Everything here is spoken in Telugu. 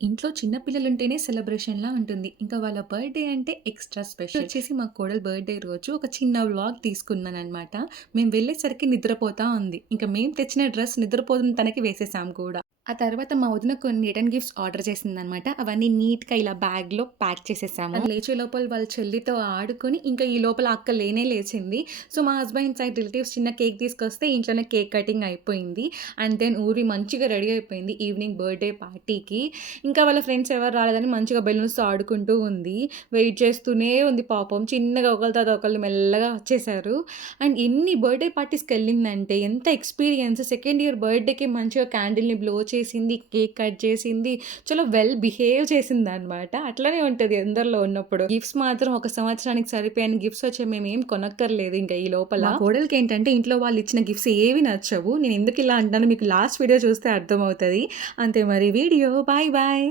ఇంట్లో చిన్న పిల్లలుంటేనే సెలబ్రేషన్‌లా ఉంటుంది. ఇంకా వాళ్ళ బర్త్‌డే అంటే ఎక్స్‌ట్రా స్పెషల్. వచ్చేసి మా కోడలు బర్త్‌డే రోజు ఒక చిన్న వ్లాగ్ తీసుకున్నాననమాట. మేము వెళ్ళేసరికి నిద్రపోతా ఉంది. ఇంక మేము తెచ్చిన డ్రెస్ నిద్రపోతున్న తనకి వేసేసాం కూడా. ఆ తర్వాత మా వదిన కొన్ని రిటర్న్ గిఫ్ట్స్ ఆర్డర్ చేసిందనమాట. అవన్నీ నీట్‌గా ఇలా బ్యాగ్‌లో ప్యాక్ చేసేసాము. అది లేచే లోపల వాళ్ళ చెల్లితో ఆడుకొని ఇంకా ఈ లోపల అక్క లేనే లేచింది. సో, మా హస్బెండ్ సైడ్ రిలేటివ్స్ చిన్న కేక్ తీసుకొస్తే ఇంట్లోనే కేక్ కటింగ్ అయిపోయింది. అండ్ దెన్ ఊరి మంచిగా రెడీ అయిపోయింది ఈవినింగ్ బర్త్‌డే పార్టీకి. ఇంకా వాళ్ళ ఫ్రెండ్స్ ఎవరు రాలేదని మంచిగా బెలూన్స్‌తో ఆడుకుంటూ ఉంది. వెయిట్ చేస్తూనే ఉంది పాపం. చిన్నగా ఒకళ్ళ తర్వాత ఒకళ్ళు మెల్లగా వచ్చేసారు. అండ్ ఎన్ని బర్త్‌డే పార్టీస్‌కెళ్ళిందంటే ఎంత ఎక్స్‌పీరియన్స్ సెకండ్ ఇయర్ బర్త్‌డేకి మంచిగా క్యాండిల్‌ని బ్లో చేసింది, కేక్ కట్ చేసింది. చాలా వెల్ బిహేవ్ చేసిందనమాట. అట్లనే ఉంటది అందరిలో ఉన్నప్పుడు. గిఫ్ట్స్ మాత్రం ఒక సంవత్సరానికి సరిపోయని గిఫ్ట్స్ వచ్చాయి. మేమేం కొనక్కర్లేదు ఇంకా ఈ లోపల. మా కోడలికేంటంటే ఇంట్లో వాళ్ళు ఇచ్చిన గిఫ్ట్స్ ఏవి నచ్చవు. నేను ఎందుకు ఇలా అంటున్నానో మీకు లాస్ట్ వీడియో చూస్తే అర్థమవుతది. అంతే మరి వీడియో. Bye bye.